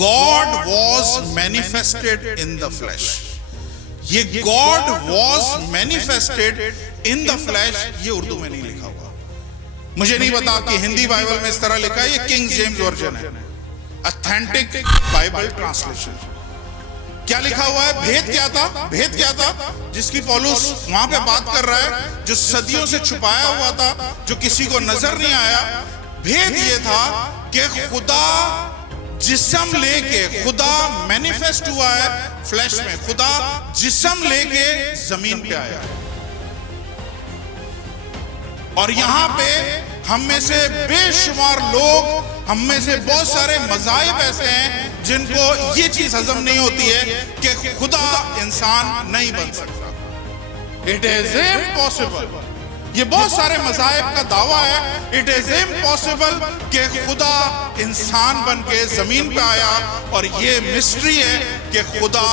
God was manifested in the flesh. ये God was manifested in the flesh, ये उर्दू में नहीं लिखा हुआ। मुझे नहीं पता कि हिंदी बाइबल में इस तरह लिखा है, ये किंग जेम्स वर्जन है, ऑथेंटिक बाइबल ट्रांसलेशन। क्या लिखा हुआ है? भेद क्या था? भेद क्या था जिसकी पौलुस वहां पे बात कर रहा है, जो सदियों से छुपाया हुआ था, जो किसी को नजर नहीं आया? भेद ये था कि खुदा जिस्म लेके, खुदा मैनिफेस्ट हुआ है फ्लैश में, खुदा जिस्म लेके जमीन पे आया। और यहां पे हम में से बेशुमार लोग, हम में से बहुत सारे मज़ाहिब ऐसे हैं जिनको ये चीज हजम नहीं होती है कि खुदा इंसान नहीं बन सकता। It is impossible. ये बहुत सारे मज़ाहिब का दावा है, इट इज इम्पॉसिबल कि खुदा इंसान बन के जमीन पे आया। और ये मिस्ट्री है कि खुदा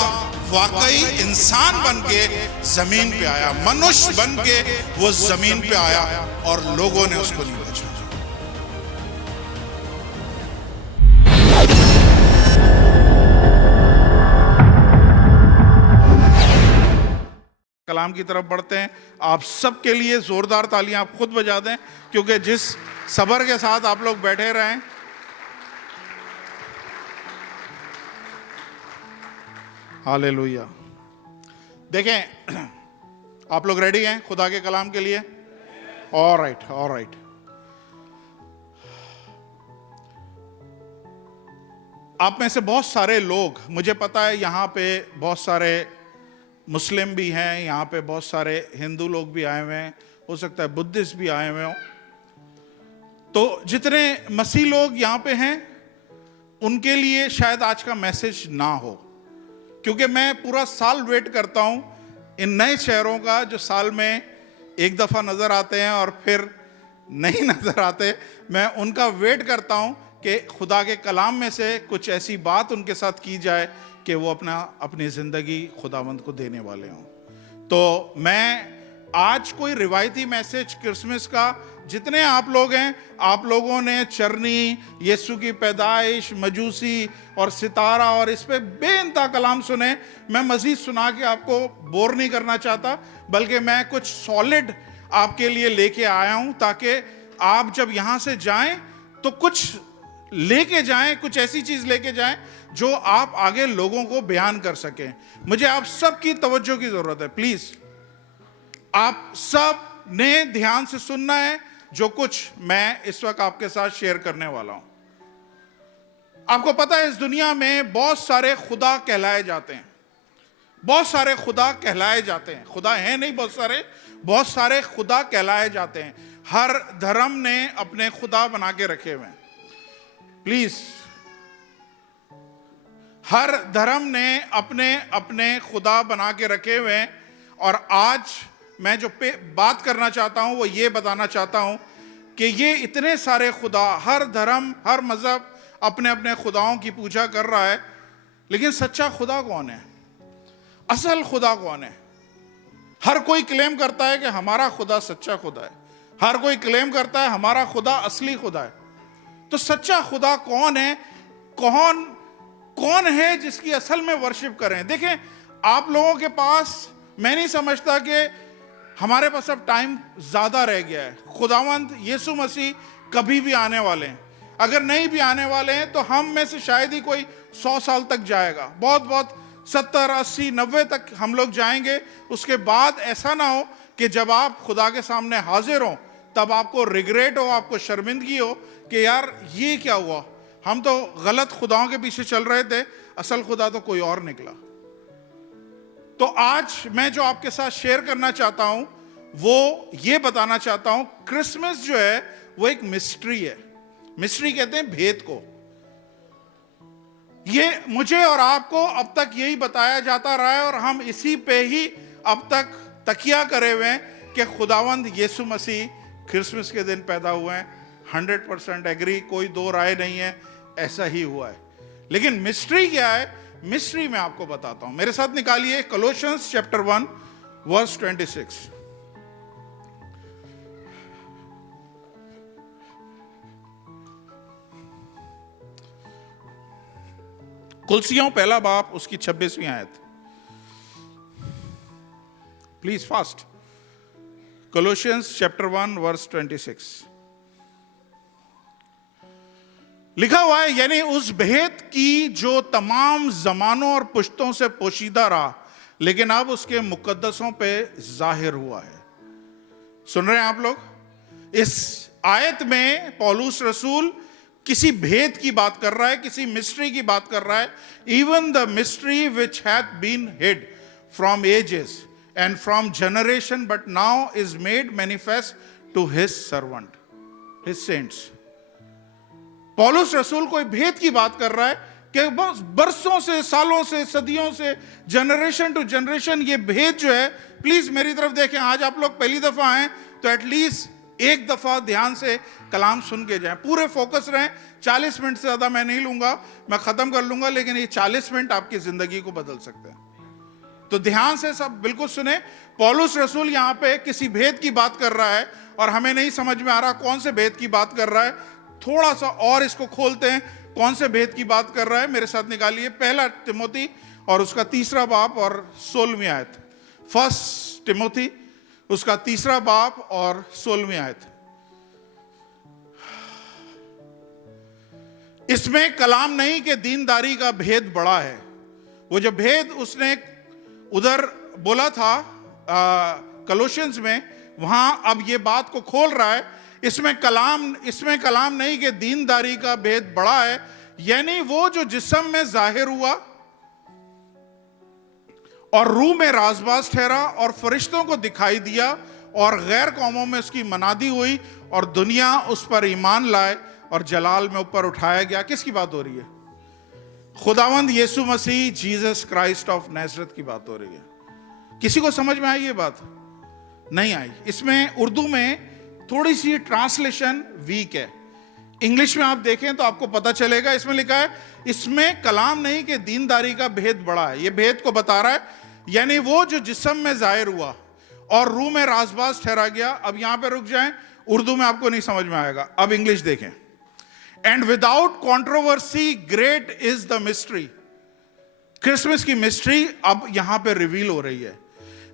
वाकई इंसान बन के जमीन पे आया, मनुष्य बन के वो जमीन पे आया और लोगों ने उसको नहीं बचा। कलाम की तरफ बढ़ते हैं। आप सबके लिए जोरदार तालियां आप खुद बजा दें, क्योंकि जिस सब्र के साथ आप लोग बैठे रहें, हालेलुया। देखें, आप लोग रेडी हैं खुदा के कलाम के लिए? Alright, alright. आप में से बहुत सारे लोग, मुझे पता है यहां पे बहुत सारे मुस्लिम भी हैं, यहाँ पे बहुत सारे हिंदू लोग भी आए हुए हैं, हो सकता है बुद्धिस्ट भी आए हुए हों। तो जितने मसीह लोग यहाँ पे हैं उनके लिए शायद आज का मैसेज ना हो, क्योंकि मैं पूरा साल वेट करता हूँ इन नए शहरों का, जो साल में एक दफ़ा नज़र आते हैं और फिर नहीं नज़र आते। मैं उनका वेट करता हूँ कि खुदा के कलाम में से कुछ ऐसी बात उनके साथ की जाए कि वो अपनी ज़िंदगी खुदावंद को देने वाले हों। तो मैं आज कोई रिवायती मैसेज क्रिसमस का, जितने आप लोग हैं, आप लोगों ने चरनी, यीशु की पैदाइश, मजूसी और सितारा और इस पे बेइंतहा कलाम सुने। मैं मज़ीद सुना के आपको बोर नहीं करना चाहता, बल्कि मैं कुछ सॉलिड आपके लिए लेके आया हूँ, ताकि आप जब यहाँ से जाएं तो कुछ लेके जाएं, कुछ ऐसी चीज़ लेके जाएं जो आप आगे लोगों को बयान कर सकें। मुझे आप सबकी तवज्जो की ज़रूरत है, प्लीज़। आप सब ने ध्यान से सुनना है जो कुछ मैं इस वक्त आपके साथ शेयर करने वाला हूं। आपको पता है इस दुनिया में बहुत सारे खुदा कहलाए जाते हैं, बहुत सारे खुदा कहलाए जाते हैं। खुदा है नहीं, बहुत सारे खुदा कहलाए जाते हैं। हर धर्म ने अपने खुदा बना के रखे हुए हैं। प्लीज, हर धर्म ने अपने अपने खुदा बना के रखे हुए हैं। और आज मैं जो बात करना चाहता हूं वो ये बताना चाहता हूं कि ये इतने सारे खुदा, हर धर्म, हर मजहब अपने अपने खुदाओं की पूजा कर रहा है, लेकिन सच्चा खुदा कौन है? असल खुदा कौन है? हर कोई क्लेम करता है कि हमारा खुदा सच्चा खुदा है, हर कोई क्लेम करता है हमारा खुदा असली खुदा है। तो सच्चा खुदा कौन है? कौन है जिसकी असल में वर्शिप करें? देखें, आप लोगों के पास, मैं नहीं समझता कि हमारे पास अब टाइम ज्यादा रह गया है। खुदावंद यीशु मसीह कभी भी आने वाले हैं। अगर नहीं भी आने वाले हैं तो हम में से शायद ही कोई 100 साल तक जाएगा, बहुत 70, 80, 90 तक हम लोग जाएंगे। उसके बाद ऐसा ना हो कि जब आप खुदा के सामने हाजिर हो तब आपको रिग्रेट हो, आपको शर्मिंदगी हो कि यार ये क्या हुआ, हम तो गलत खुदाओं के पीछे चल रहे थे, असल खुदा तो कोई और निकला। तो आज मैं जो आपके साथ शेयर करना चाहता हूं वो ये बताना चाहता हूं, क्रिसमस जो है वो एक मिस्ट्री है। मिस्ट्री कहते हैं भेद को। ये मुझे और आपको अब तक यही बताया जाता रहा है और हम इसी पे ही अब तक तकिया करे हुए हैं कि खुदावंद यीशु मसीह क्रिसमस के दिन पैदा हुए हैं। 100% एग्री, कोई दो राय नहीं है, ऐसा ही हुआ है। लेकिन मिस्ट्री क्या है? मिस्ट्री मैं आपको बताता हूं। मेरे साथ निकालिए कोलोसियंस चैप्टर 1 वर्स 26। कुलसियों पहला बाप उसकी 26वीं आयत, प्लीज फास्ट। कोलोसियंस चैप्टर 1 वर्स 26 लिखा हुआ है, यानी उस भेद की जो तमाम जमानों और पुश्तों से पोशीदा रहा लेकिन अब उसके मुकद्दसों पे जाहिर हुआ है। सुन रहे हैं आप लोग? इस आयत में पौलुस रसूल किसी भेद की बात कर रहा है, किसी मिस्ट्री की बात कर रहा है। Even the mystery which hath been hid from ages and from generation but now is made manifest to his servant, his saints. पौलुस रसूल कोई भेद की बात कर रहा है कि बस बरसों से, सालों से, सदियों से, जनरेशन टू जनरेशन ये भेद जो है, प्लीज मेरी तरफ देखें। आज आप लोग पहली दफा आए तो एटलीस्ट एक दफा ध्यान से कलाम सुन के जाएं, पूरे फोकस रहें। 40 मिनट से ज्यादा मैं नहीं लूंगा, मैं खत्म कर लूंगा, लेकिन ये 40 मिनट आपकी जिंदगी को बदल सकते हैं। तो ध्यान से सब बिल्कुल सुने। पौलुस रसूल यहां पे किसी भेद की बात कर रहा है और हमें नहीं समझ में आ रहा कौन से भेद की बात कर रहा है। थोड़ा सा और इसको खोलते हैं, कौन से भेद की बात कर रहा है। मेरे साथ निकालिए पहला तिमोथी और उसका 3रा बाप और 16वीं आयत। फर्स्ट तिमोथी उसका 3रा बाप और 16वीं आयत। इसमें कलाम नहीं कि दीनदारी का भेद बड़ा है। वो जो भेद उसने उधर बोला था कोलोसियंस में, वहां अब ये बात को खोल रहा है। इसमें कलाम नहीं कि दीनदारी का भेद बड़ा है, यानी वो जो जिस्म में जाहिर हुआ और रूह में राजबाज ठहरा और फरिश्तों को दिखाई दिया और गैर कौमों में उसकी मनादी हुई और दुनिया उस पर ईमान लाए और जलाल में ऊपर उठाया गया। किसकी बात हो रही है? खुदावंद यीशु मसीह, जीसस क्राइस्ट ऑफ नाज़रेथ की बात हो रही है। किसी को समझ में आई ये बात? नहीं आई। इसमें उर्दू में थोड़ी सी ट्रांसलेशन वीक है। इंग्लिश में आप देखें तो आपको पता चलेगा। इसमें लिखा है, इसमें कलाम नहीं कि दीनदारी का भेद बड़ा है। ये भेद को बता रहा है, यानी वो जो जिस्म में जाहिर हुआ और रूह में राजबाज ठहरा गया। अब यहां पे रुक जाएं, उर्दू में आपको नहीं समझ में आएगा। अब इंग्लिश देखें। And without controversy great is the mystery. Christmas की मिस्ट्री अब यहां पे रिवील हो रही है।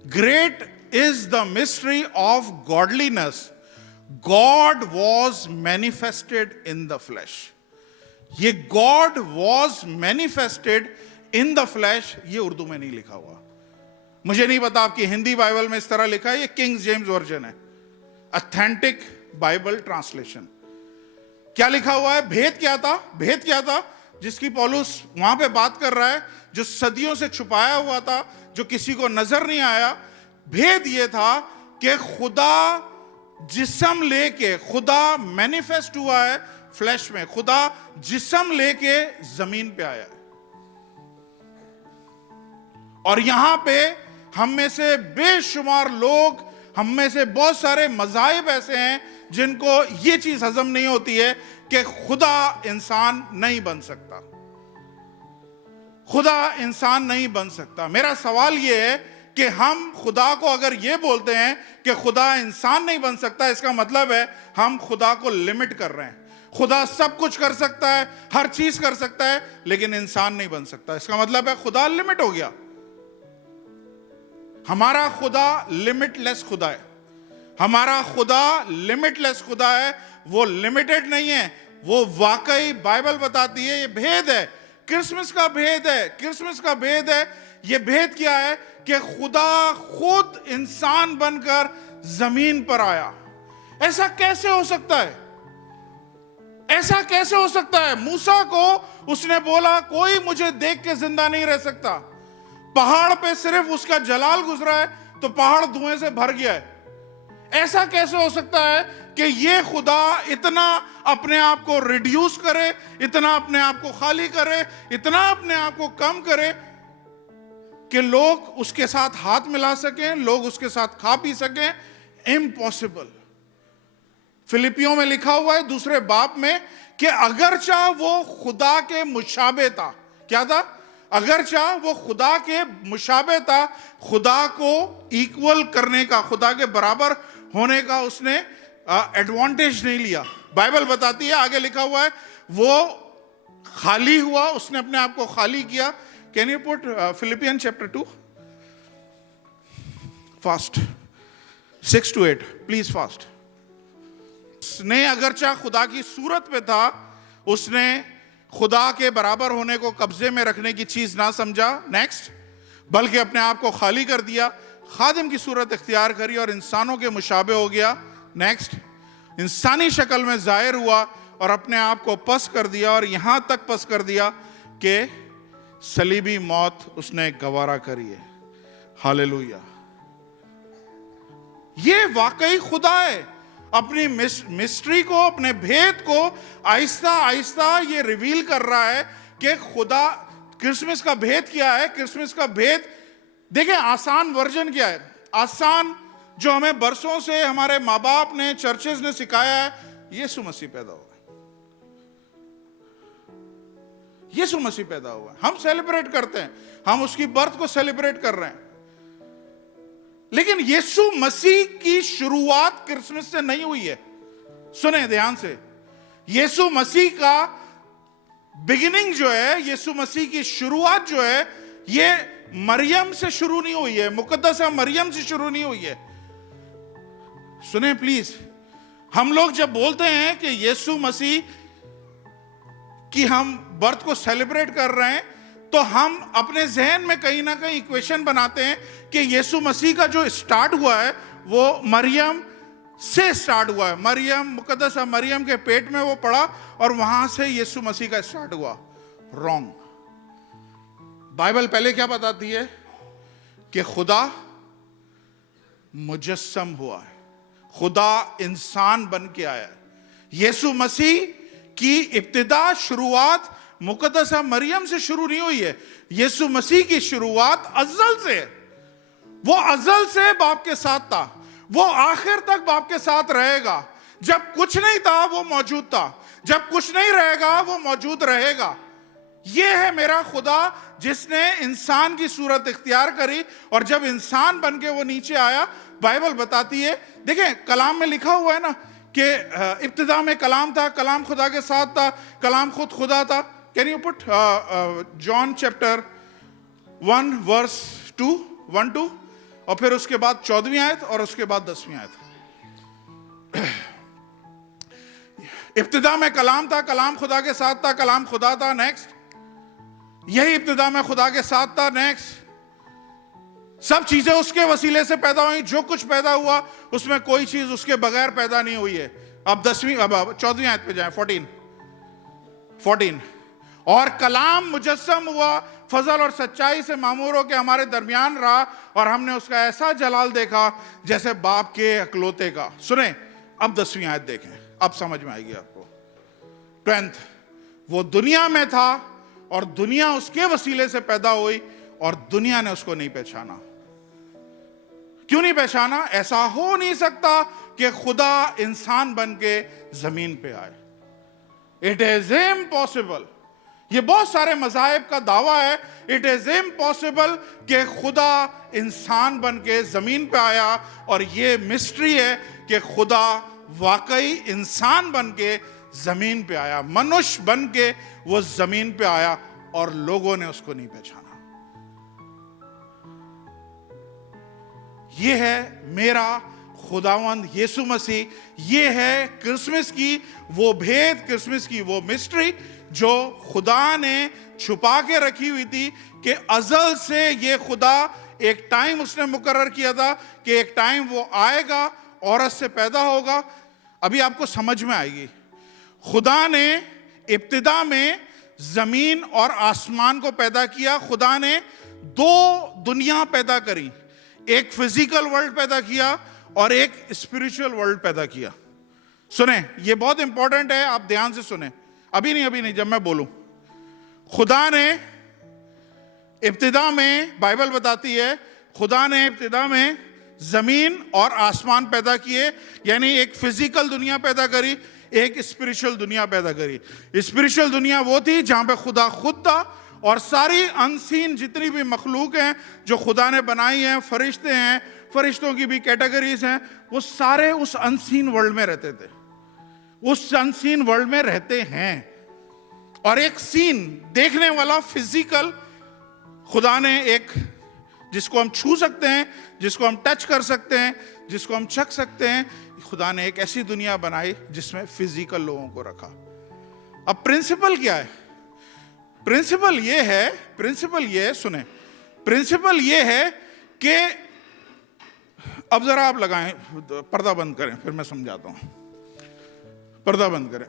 Great is the mystery of godliness, God was manifested in the flesh. ये God was manifested in the flesh, ये उर्दू में नहीं लिखा हुआ। मुझे नहीं पता आपकी हिंदी बाइबल में इस तरह लिखा है, ये किंग जेम्स वर्जन है, ऑथेंटिक बाइबल ट्रांसलेशन। क्या लिखा हुआ है? भेद क्या था? भेद क्या था जिसकी पौलुस वहां पे बात कर रहा है, जो सदियों से छुपाया हुआ था, जो किसी को नजर नहीं आया। भेद ये था कि खुदा जिस्म लेके, खुदा मैनिफेस्ट हुआ है फ्लैश में, खुदा जिस्म लेके जमीन पे आया है। और यहां पे हम में से बेशुमार लोग, हम में से बहुत सारे मज़ाहिब ऐसे हैं जिनको ये चीज हजम नहीं होती है कि खुदा इंसान नहीं बन सकता। खुदा इंसान नहीं बन सकता। मेरा सवाल यह है कि हम खुदा को अगर ये बोलते हैं कि खुदा इंसान नहीं बन सकता, इसका मतलब है हम खुदा को लिमिट कर रहे हैं। खुदा सब कुछ कर सकता है, हर चीज कर सकता है, लेकिन इंसान नहीं बन सकता। इसका मतलब है खुदा लिमिट हो गया। हमारा खुदा लिमिटलेस खुदा है। हमारा खुदा लिमिटलेस खुदा है, वो लिमिटेड नहीं है। वो वाकई बाइबल बताती है, ये भेद है, क्रिसमस का भेद है। क्रिसमस का भेद है। ये भेद क्या है कि खुदा खुद इंसान बनकर जमीन पर आया। ऐसा कैसे हो सकता है? ऐसा कैसे हो सकता है? मूसा को उसने बोला, कोई मुझे देख के जिंदा नहीं रह सकता। पहाड़ पे सिर्फ उसका जलाल गुजरा है तो पहाड़ धुएं से भर गया है। ऐसा कैसे हो सकता है कि ये खुदा इतना अपने आप को रिड्यूस करे, इतना अपने आप को खाली करे, इतना अपने आप को कम करे कि लोग उसके साथ हाथ मिला सकें, लोग उसके साथ खा पी सकें? इम्पॉसिबल। फिलिपियों में लिखा हुआ है 2 बाब में कि अगरचा वो खुदा के मुशाबे था। क्या था? अगरचा वो खुदा के मुशाबे था, खुदा को इक्वल करने का, खुदा के बराबर होने का उसने एडवांटेज नहीं लिया। बाइबल बताती है, आगे लिखा हुआ है, वो खाली हुआ, उसने अपने आप को खाली किया। Can you put Philippian chapter 2 fast 6 to 8 please fast. उसने अगरचा खुदा की सूरत पे था, उसने खुदा के बराबर होने को कब्जे में रखने की चीज ना समझा, नेक्स्ट, बल्कि अपने आप को खाली कर दिया, खादिम की सूरत इख्तियार करी और इंसानों के मुशाबे हो गया, नेक्स्ट, इंसानी शक्ल में जाहिर हुआ और अपने आप को पस कर दिया, और यहां तक पस कर दिया कि सलीबी मौत उसने गवारा करी है। हालेलुया। ये वाकई खुदा है, अपनी मिस्ट्री को, अपने भेद को आहिस्ता आहिस्ता ये रिवील कर रहा है कि खुदा, क्रिसमस का भेद क्या है। क्रिसमस का भेद देखें, आसान वर्जन क्या है, आसान जो हमें बरसों से हमारे माँ बाप ने, चर्चेस ने सिखाया है, यीशु मसीह पैदा हुआ, यीशु मसीह पैदा हुआ। हम सेलिब्रेट करते हैं, हम उसकी बर्थ को सेलिब्रेट कर रहे हैं, लेकिन यीशु मसीह की शुरुआत क्रिसमस से नहीं हुई है। सुने ध्यान से, यीशु मसीह का बिगिनिंग जो है, यीशु मसीह की शुरुआत जो है, ये मरियम से शुरू नहीं हुई है, मुकद्दसा मरियम से शुरू नहीं हुई है। सुने प्लीज, हम लोग जब बोलते हैं कि यीशु मसीह की हम बर्थ को सेलिब्रेट कर रहे हैं, तो हम अपने जहन में कहीं ना कहीं इक्वेशन बनाते हैं कि यीशु मसीह का जो स्टार्ट हुआ है वो मरियम से स्टार्ट हुआ है, मरियम, मुकद्दसा मरियम के पेट में वो पड़ा और वहां से यीशु मसीह का स्टार्ट हुआ। रॉन्ग। बाइबल पहले क्या बताती है कि खुदा मुजस्सम हुआ है, खुदा इंसान बन के आया है। यीशु मसीह की इब्तिदा, शुरुआत मुकद्दसा मरियम से शुरू नहीं हुई है। यीशु मसीह की शुरुआत अज़ल से, वो अज़ल से बाप के साथ था, वो आखिर तक बाप के साथ रहेगा। जब कुछ नहीं था वो मौजूद था, जब कुछ नहीं रहेगा वो मौजूद रहेगा। ये है मेरा खुदा जिसने इंसान की सूरत इख्तियार करी, और जब इंसान बन के वो नीचे आया, बाइबल बताती है, देखें कलाम में लिखा हुआ है ना कि इब्तिदा में कलाम था, कलाम खुदा के साथ था, कलाम खुद खुदा था। Can you put John chapter 1 verse 2 1 2, और फिर उसके बाद 14वीं आयत और उसके बाद 10वीं आयत। इब्तिदा में कलाम था, कलाम खुदा के साथ था, कलाम खुदा था, नेक्स्ट। यही इब्तिदा में खुदा के साथ था, नेक्स्ट। सब चीजें उसके वसीले से पैदा हुई, जो कुछ पैदा हुआ उसमें कोई चीज उसके बगैर पैदा नहीं हुई है। अब 14वीं आयत पे जाएं, 14। और कलाम मुजस्सम हुआ, फजल और सच्चाई से मामूर हो के हमारे दरमियान रहा, और हमने उसका ऐसा जलाल देखा जैसे बाप के अकलौते का। सुने, अब 10वीं आयत देखें, अब समझ में आएगी आपको। 20, वो दुनिया में था और दुनिया उसके वसीले से पैदा हुई और दुनिया ने उसको नहीं पहचाना। क्यों नहीं पहचाना? ऐसा हो नहीं सकता कि खुदा इंसान बन के जमीन पे आए। It is impossible. ये बहुत सारे मज़ाहिब का दावा है, इट इज इम्पॉसिबल कि खुदा इंसान बन के जमीन पे आया, और ये मिस्ट्री है कि खुदा वाकई इंसान बन के जमीन पे आया, मनुष्य बन के वो जमीन पे आया, और लोगों ने उसको नहीं पहचाना। ये है मेरा खुदावंद यीशु मसीह, ये है क्रिसमस की वो भेद, क्रिसमस की वो मिस्ट्री जो खुदा ने छुपा के रखी हुई थी कि अज़ल से ये खुदा, एक टाइम उसने मुकर्रर किया था कि एक टाइम वो आएगा, औरत से पैदा होगा। अभी आपको समझ में आएगी। खुदा ने इब्तिदा में जमीन और आसमान को पैदा किया। खुदा ने दो दुनिया पैदा करी, एक फिजिकल वर्ल्ड पैदा किया और एक स्पिरिचुअल वर्ल्ड पैदा किया। सुने, ये बहुत इंपॉर्टेंट है, आप ध्यान से सुने। अभी नहीं, जब मैं बोलूं। खुदा ने इब्तिदा में, बाइबल बताती है, खुदा ने इब्तिदा में जमीन और आसमान पैदा किए, यानी एक फिजिकल दुनिया पैदा करी, एक स्पिरिचुअल दुनिया पैदा करी। स्पिरिचुअल दुनिया वो थी जहां पे खुदा खुद था, और सारी अनसीन जितनी भी मखलूक हैं जो खुदा ने बनाई हैं, फरिश्ते हैं, फरिश्तों की भी कैटेगरीज हैं, वो सारे उस अनसीन वर्ल्ड में रहते थे, उस अनसीन वर्ल्ड में रहते हैं। और एक सीन देखने वाला फिजिकल खुदा ने एक, जिसको हम छू सकते हैं, जिसको हम टच कर सकते हैं, जिसको हम चख सकते हैं, खुदा ने एक ऐसी दुनिया बनाई जिसमें फिजिकल लोगों को रखा। अब प्रिंसिपल क्या है? प्रिंसिपल ये है, सुने, प्रिंसिपल ये है कि अब जरा आप लगाएं, पर्दा बंद करें, फिर मैं समझाता हूं। पर्दा बंद करें।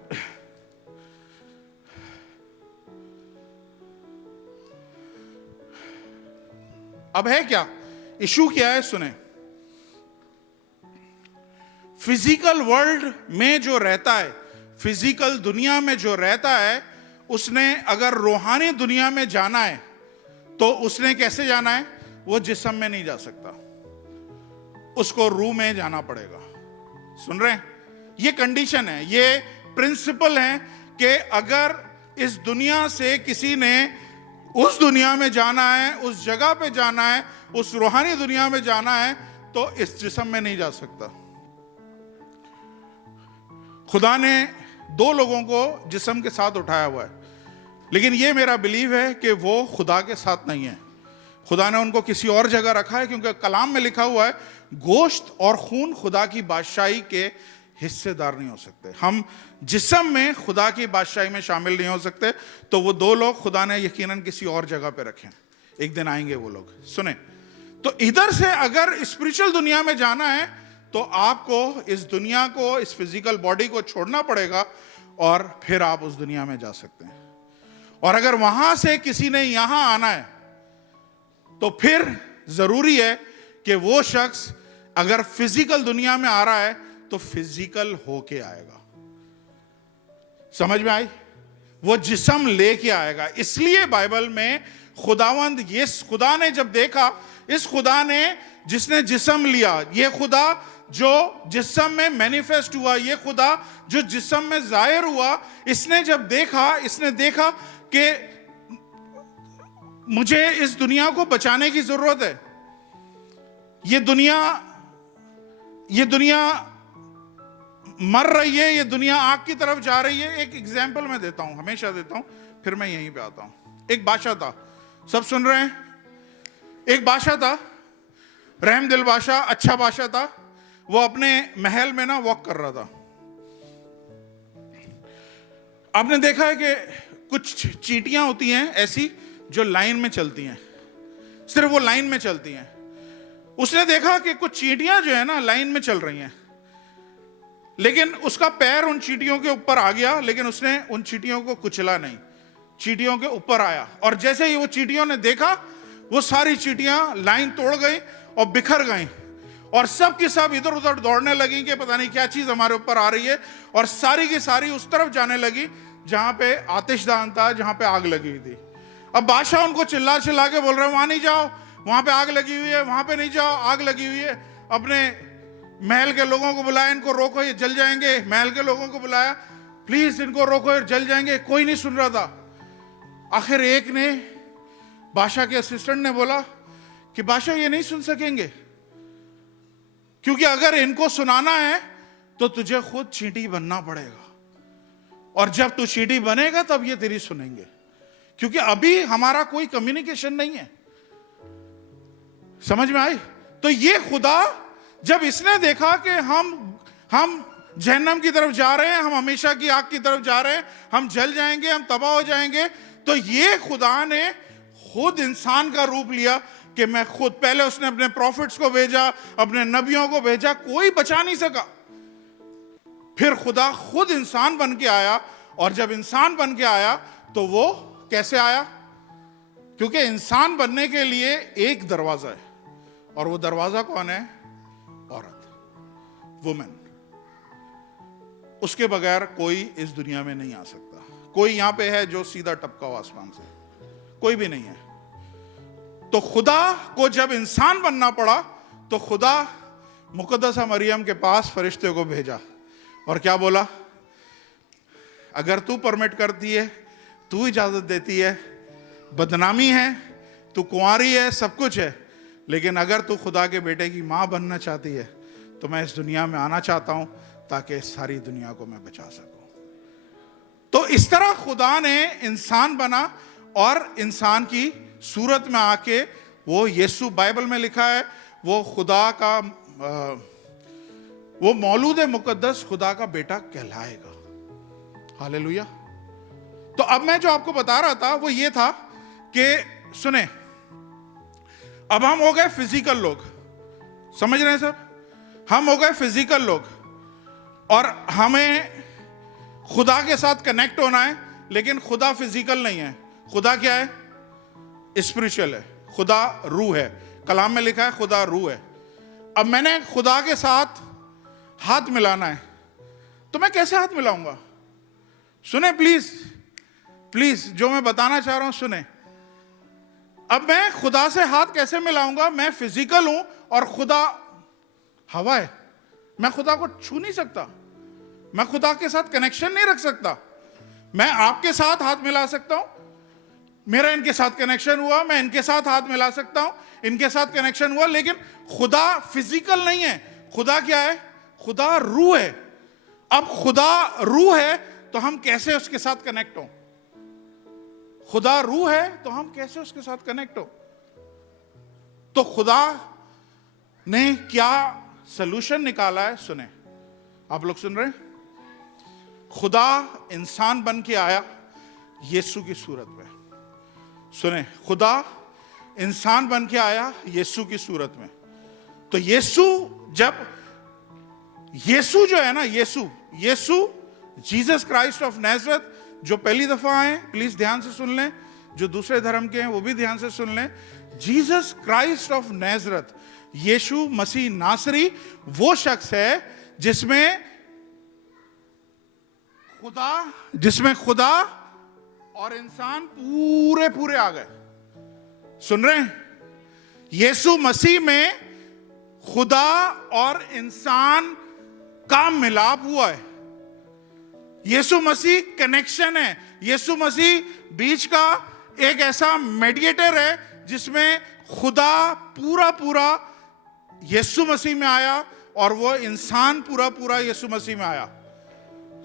अब है क्या इशू, क्या है? सुने, फिजिकल वर्ल्ड में जो रहता है, फिजिकल दुनिया में जो रहता है, उसने अगर रूहानी दुनिया में जाना है तो उसने कैसे जाना है? वो जिस्म में नहीं जा सकता, उसको रूह में जाना पड़ेगा। सुन रहे हैं? ये कंडीशन है, ये प्रिंसिपल है कि अगर इस दुनिया से किसी ने उस दुनिया में जाना है, उस जगह पे जाना है, उस रूहानी दुनिया में जाना है, तो इस जिस्म में नहीं जा सकता। खुदा ने दो लोगों को जिस्म के साथ उठाया हुआ है, लेकिन ये मेरा बिलीव है कि वो खुदा के साथ नहीं है। खुदा ने उनको किसी और जगह रखा है, क्योंकि कलाम में लिखा हुआ है गोश्त और खून खुदा की बादशाही के हिस्सेदार नहीं हो सकते। हम जिस्म में खुदा की बादशाही में शामिल नहीं हो सकते। तो वो दो लोग खुदा ने यकीनन किसी और जगह पे रखे, एक दिन आएंगे वो लोग। सुने, तो इधर से अगर स्पिरिचुअल दुनिया में जाना है तो आपको इस दुनिया को, इस फिजिकल बॉडी को छोड़ना पड़ेगा और फिर आप उस दुनिया में जा सकते हैं। और अगर वहां से किसी ने यहां आना है तो फिर जरूरी है कि वो शख्स अगर फिजिकल दुनिया में आ रहा है तो फिजिकल होके आएगा। समझ में आई? वो जिस्म लेके आएगा। इसलिए बाइबल में खुदावंद, ये खुदा ने जब देखा, इस खुदा ने जिसने जिस्म लिया, ये खुदा जो जिस्म में मैनिफेस्ट हुआ, ये खुदा जो जिस्म में जाहिर हुआ, इसने जब देखा, इसने देखा कि मुझे इस दुनिया को बचाने की जरूरत है। ये दुनिया मर रही है, ये दुनिया आग की तरफ जा रही है। एक एग्जाम्पल मैं देता हूं, हमेशा देता हूं, फिर मैं यहीं पे आता हूं। एक बादशाह था, सब सुन रहे हैं? एक बादशाह था, रहमदिल बादशाह, अच्छा बादशाह था। वो अपने महल में ना वॉक कर रहा था। आपने देखा है कि कुछ चींटियां होती हैं ऐसी जो लाइन में चलती हैं, सिर्फ वो लाइन में चलती हैं। उसने देखा कि कुछ चींटियां जो है ना लाइन में चल रही हैं, लेकिन उसका पैर उन चींटियों के ऊपर आ गया, लेकिन उसने उन चींटियों को कुचला नहीं, चींटियों के ऊपर आया। और जैसे ही वो चींटियों ने देखा, वो सारी चींटियां लाइन तोड़ गई और बिखर गई, और सब की सब इधर उधर दौड़ने लगी कि पता नहीं क्या चीज हमारे ऊपर आ रही है, और सारी की सारी उस तरफ जाने लगी जहां पे आतिशदान था, जहां पे आग लगी हुई थी। अब बादशाह उनको चिल्ला चिल्ला के बोल रहे, वहां नहीं जाओ, वहां पे आग लगी हुई है, वहां पे नहीं जाओ, आग लगी हुई है। अपने महल के लोगों को बुलाया, इनको रोको, ये जल जाएंगे। महल के लोगों को बुलाया, प्लीज इनको रोको, ये जल जाएंगे। कोई नहीं सुन रहा था। आखिर एक ने, बादशाह के असिस्टेंट ने बोला कि बादशाह ये नहीं सुन सकेंगे, क्योंकि अगर इनको सुनाना है तो तुझे खुद चींटी बनना पड़ेगा, और जब तू चींटी बनेगा तब ये तेरी सुनेंगे, क्योंकि अभी हमारा कोई कम्युनिकेशन नहीं है। समझ में आई? तो ये खुदा जब इसने देखा कि हम जहन्नम की तरफ जा रहे हैं, हम हमेशा की आग की तरफ जा रहे हैं, हम जल जाएंगे, हम तबाह हो जाएंगे, तो ये खुदा ने खुद इंसान का रूप लिया कि मैं खुद, पहले उसने अपने प्रॉफिट्स को भेजा, अपने नबियों को भेजा, कोई बचा नहीं सका। फिर खुदा खुद इंसान बन के आया, और जब इंसान बन के आया तो वो कैसे आया? क्योंकि इंसान बनने के लिए एक दरवाजा है, और वो दरवाजा कौन है? औरत, वुमेन। उसके बगैर कोई इस दुनिया में नहीं आ सकता। कोई यहां पे है जो सीधा टपका हो आसमान से? कोई भी नहीं है। तो खुदा को जब इंसान बनना पड़ा तो खुदा मुकद्दसा मरियम के पास फरिश्ते को भेजा, और क्या बोला? अगर तू परमिट करती है, तू इजाजत देती है, बदनामी है, तू कुंवारी है, सब कुछ है, लेकिन अगर तू खुदा के बेटे की मां बनना चाहती है तो मैं इस दुनिया में आना चाहता हूं ताकि सारी दुनिया को मैं बचा सकूं। तो इस तरह खुदा ने इंसान बना और इंसान की सूरत में आके वो यीशु, बाइबल में लिखा है वो खुदा का वो मौलूद मुकद्दस खुदा का बेटा कहलाएगा। हालेलुया। तो अब मैं जो आपको बता रहा था वो ये था कि सुने, अब हम हो गए फिजिकल लोग, समझ रहे हैं सब, हम हो गए फिजिकल लोग और हमें खुदा के साथ कनेक्ट होना है, लेकिन खुदा फिजिकल नहीं है। खुदा क्या है? स्पिरिचुअल है। खुदा रूह है। कलाम में लिखा है खुदा रूह है। अब मैंने खुदा के साथ हाथ मिलाना है, तो मैं कैसे हाथ मिलाऊंगा? सुने प्लीज, प्लीज, जो मैं बताना चाह रहा हूं सुने। अब मैं खुदा से हाथ कैसे मिलाऊंगा? मैं फिजिकल हूं और खुदा हवा है। मैं खुदा को छू नहीं सकता, मैं खुदा के साथ कनेक्शन नहीं रख सकता। मैं आपके साथ हाथ मिला सकता हूं, मेरा इनके साथ कनेक्शन हुआ, मैं इनके साथ हाथ मिला सकता हूं, इनके साथ कनेक्शन हुआ, लेकिन खुदा फिजिकल नहीं है। खुदा क्या है? खुदा रूह है। अब खुदा रूह है तो हम कैसे उसके साथ कनेक्ट हो? खुदा रूह है तो हम कैसे उसके साथ कनेक्ट हो? तो खुदा ने क्या सलूशन निकाला है? सुने, आप लोग सुन रहे हैं? खुदा इंसान बन के आया यीशु की सूरत में। सुने, खुदा इंसान बन के आया यीशु की सूरत में। तो यीशु, जब यीशु जो है ना, यीशु जीसस क्राइस्ट ऑफ नाज़रेथ, जो पहली दफा आए प्लीज ध्यान से सुन लें, जो दूसरे धर्म के हैं वो भी ध्यान से सुन लें। जीसस क्राइस्ट ऑफ नाज़रेथ, यीशु मसीह नासरी, वो शख्स है जिसमें खुदा और इंसान पूरे पूरे आ गए। सुन रहे हैं? यीशु मसीह में खुदा और इंसान का मिलाप हुआ है। यीशु मसीह कनेक्शन है। यीशु मसीह बीच का एक ऐसा मेडिएटर है जिसमें खुदा पूरा पूरा यीशु मसीह में आया और वो इंसान पूरा पूरा यीशु मसीह में आया।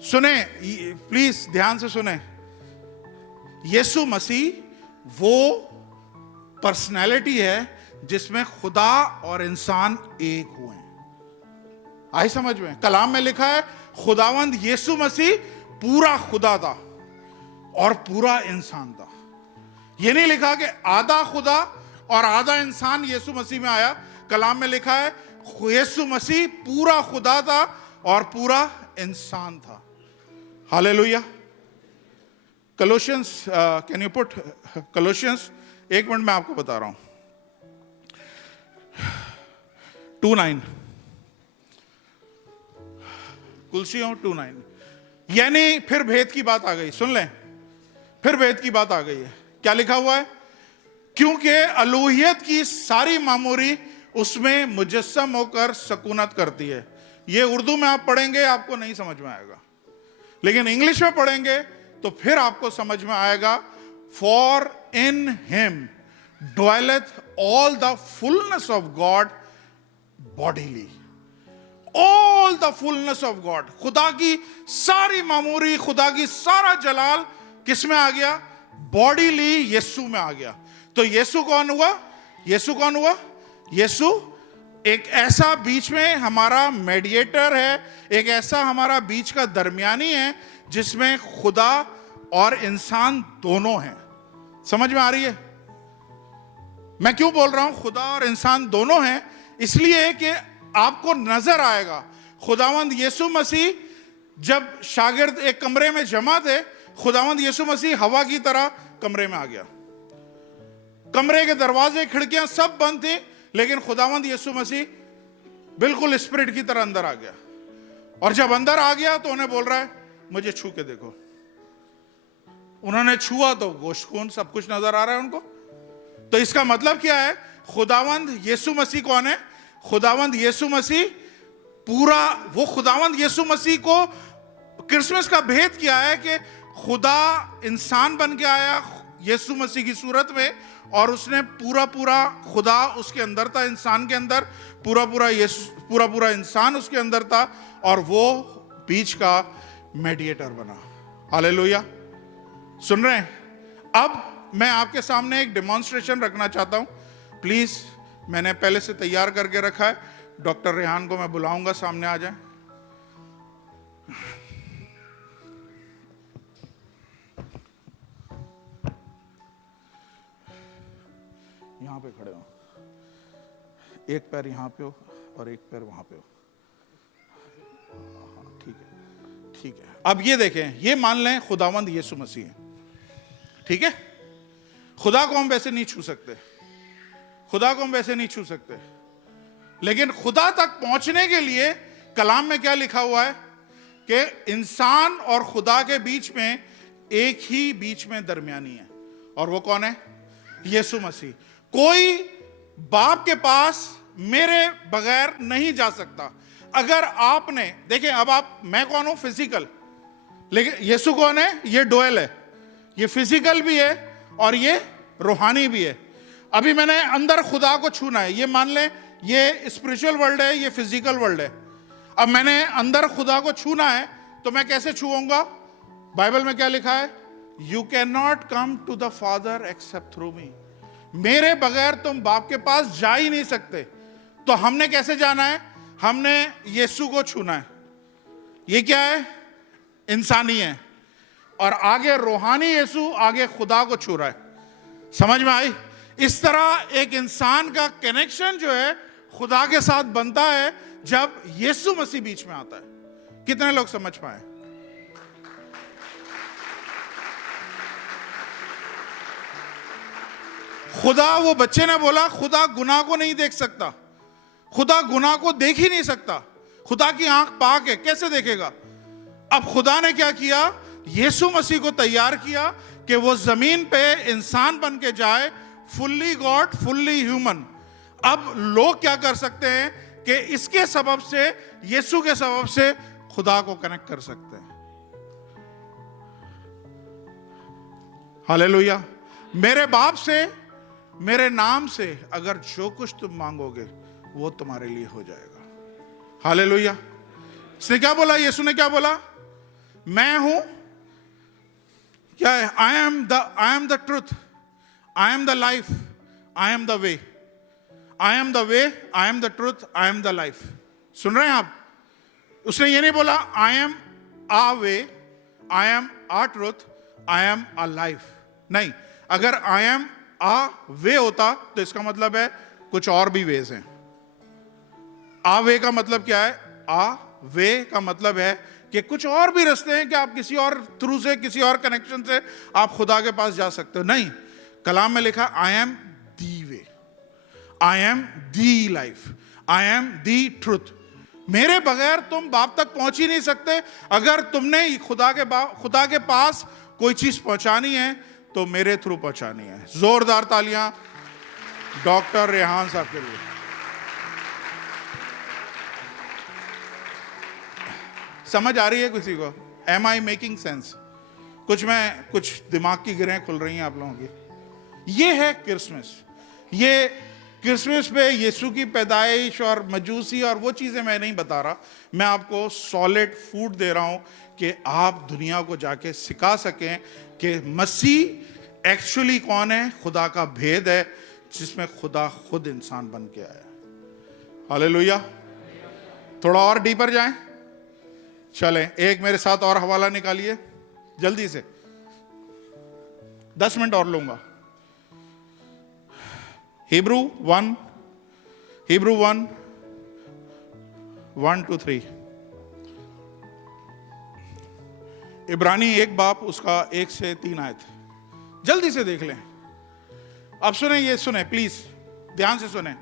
सुने प्लीज ध्यान से सुने, यीशु मसीह वो पर्सनैलिटी है जिसमें खुदा और इंसान एक हुए हैं। आई समझ में? कलाम में लिखा है खुदावंद यीशु मसीह पूरा खुदा था और पूरा इंसान था। ये नहीं लिखा कि आधा खुदा और आधा इंसान यीशु मसीह में आया। कलाम में लिखा है यीशु मसीह पूरा खुदा था और पूरा इंसान था। Hallelujah. Colossians, can you put Colossians? एक मिनट में आपको बता रहा हूं। 2:9 कुलसियों 2:9, यानी फिर भेद की बात आ गई। सुन लें, फिर भेद की बात आ गई है। क्या लिखा हुआ है? क्योंकि अलूहियत की सारी मामूरी उसमें मुजस्सम होकर सकूनत करती है। ये उर्दू में आप पढ़ेंगे आपको नहीं समझ में आएगा, लेकिन इंग्लिश में पढ़ेंगे तो फिर आपको समझ में आएगा। For in him dwelleth all the fullness of God bodily. All the fullness of God, खुदा की सारी मामूरी, खुदा की सारा जलाल किस में आ गया? बॉडीली यीशु में आ गया। तो यीशु कौन हुआ? यीशु कौन हुआ? यीशु एक ऐसा बीच में हमारा मेडिएटर है, एक ऐसा हमारा बीच का दरमियानी है जिसमें खुदा और इंसान दोनों हैं। समझ में आ रही है मैं क्यों बोल रहा हूं खुदा और इंसान दोनों हैं? इसलिए कि आपको नजर आएगा खुदावंद यीशु मसीह जब शागिर्द एक कमरे में जमा थे, खुदावंद यीशु मसीह हवा की तरह कमरे में आ गया। कमरे के दरवाजे खिड़कियां सब बंद थी, लेकिन खुदावंद यीशु मसीह बिल्कुल स्पिरिट की तरह अंदर आ गया। और जब अंदर आ गया तो उन्हें बोल रहा है मुझे छू के देखो। उन्होंने छुआ तो गोश्त खून सब कुछ नजर आ रहा है उनको। तो इसका मतलब क्या है? खुदावंद यीशु मसीह कौन है? खुदावंद यीशु मसीह पूरा, वो खुदावंद यीशु मसीह को क्रिसमस का भेद किया है कि खुदा इंसान बन के आया यीशु मसीह की सूरत में, और उसने पूरा पूरा खुदा उसके अंदर था, इंसान के अंदर पूरा पूरा इंसान उसके अंदर था, और वो बीच का मेडिएटर बना। हालेलुया, सुन रहे हैं? अब मैं आपके सामने एक डेमोन्स्ट्रेशन रखना चाहता हूं। प्लीज, मैंने पहले से तैयार करके रखा है। डॉक्टर रेहान को मैं बुलाऊंगा, सामने आ जाए। यहां पे खड़े हो, एक पैर यहां पे हो और एक पैर वहां पे हो। ठीक है, ठीक है। अब ये देखें, ये मान लें खुदावंद यीशु मसीह है, ठीक है? खुदा को हम वैसे नहीं छू सकते, खुदा को हम वैसे नहीं छू सकते, लेकिन खुदा तक पहुंचने के लिए कलाम में क्या लिखा हुआ है कि इंसान और खुदा के बीच में एक ही बीच में दरमियानी है, और वो कौन है? यीशु मसीह। कोई बाप के पास मेरे बगैर नहीं जा सकता। अगर आपने देखें, अब आप, मैं कौन हूं? फिजिकल, लेकिन यीशु कौन है? ये डोएल है, ये फिजिकल भी है और ये रूहानी भी है। अभी मैंने अंदर खुदा को छूना है, ये मान लें ये स्पिरिचुअल वर्ल्ड है, ये फिजिकल वर्ल्ड है। अब मैंने अंदर खुदा को छूना है, तो मैं कैसे छूऊंगा? बाइबल में क्या लिखा है? You can not come to the father except through me. मेरे बगैर तुम बाप के पास जा ही नहीं सकते। तो हमने कैसे जाना है? हमने यीशु को छूना है। ये क्या है? इंसानी है, और आगे रूहानी यीशु आगे खुदा को छू रहा है। समझ में आई? इस तरह एक इंसान का कनेक्शन जो है खुदा के साथ बनता है जब यीशु मसीह बीच में आता है। कितने लोग समझ पाए? खुदा, वो बच्चे ने बोला खुदा गुनाह को नहीं देख सकता, खुदा गुनाह को देख ही नहीं सकता। खुदा की आंख पाक है, कैसे देखेगा? अब खुदा ने क्या किया? यीशु मसीह को तैयार किया कि वो जमीन पे इंसान बन के जाए, फुल्ली गॉड फुल्ली ह्यूमन। अब लोग क्या कर सकते हैं कि इसके सबब से, यीशु के सबब से खुदा को कनेक्ट कर सकते हैं। हालेलुया। मेरे बाप से, मेरे नाम से अगर जो कुछ तुम मांगोगे वो तुम्हारे लिए हो जाएगा। हालेलुया। इसने क्या बोला? यीशु ने क्या बोला? मैं हूं, क्या है? I am the truth, I am the life, I am the way, I am the way, I am the truth, I am the life. सुन रहे हैं आप? उसने ये नहीं बोला I am a way, I am a truth, I am a life. नहीं, अगर आई एम आ वे होता तो इसका मतलब है कुछ और भी वेज हैं। आ वे का मतलब क्या है? आ वे का मतलब है कि कुछ और भी रास्ते हैं कि आप किसी और थ्रू से, किसी और कनेक्शन से आप खुदा के पास जा सकते हो। नहीं, कलाम में लिखा I am the way, I am the life, I am the truth. मेरे बगैर तुम बाप तक पहुंच ही नहीं सकते। अगर तुमने खुदा के पास कोई चीज पहुंचानी है तो मेरे थ्रू पहुंचानी है। जोरदार तालियां डॉक्टर रेहान साहब के लिए। समझ आ रही है किसी को? Am I making sense? कुछ दिमाग की गिरें खुल रही हैं आप लोगों की। ये है क्रिसमस। ये क्रिसमस पे यीशु की पैदाइश और मजूसी और वो चीजें मैं नहीं बता रहा। मैं आपको सॉलिड फूड दे रहा हूं कि आप दुनिया को जाके सिखा सकें कि मसीह एक्चुअली कौन है। खुदा का भेद है जिसमें खुदा खुद इंसान बन के आया। हालेलुया। थोड़ा और डीपर जाएं, चलें। एक मेरे साथ और हवाला निकालिए जल्दी से, 10 मिनट और लूंगा। हिब्रू 1 1 2 3, इब्रानी 1 बाप उसका 1 से 3 आयत। जल्दी से देख लें। अब सुने, ये सुने प्लीज, ध्यान से सुने।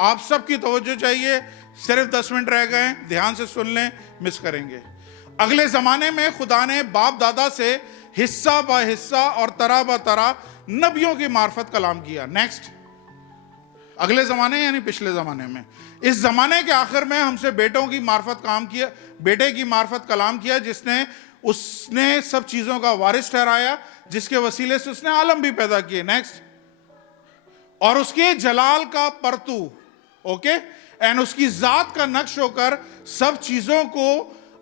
आप सबकी तवज्जो चाहिए। सिर्फ 10 मिनट रह गए, ध्यान से सुन लें, मिस करेंगे। अगले जमाने में खुदा ने बाप दादा से हिस्सा ब हिस्सा और तरह ब तरह नबियों की मार्फत कलाम किया। नेक्स्ट, अगले जमाने यानी पिछले जमाने में। इस जमाने के आखिर में हमसे बेटों की मार्फत काम किया, बेटे की मार्फत कलाम किया, उसने सब चीजों का वारिस ठहराया, जिसके वसीले से उसने आलम भी पैदा किए। नेक्स्ट, और उसके जलाल का परतू, ओके, एंड उसकी जात का नक्श होकर सब चीजों को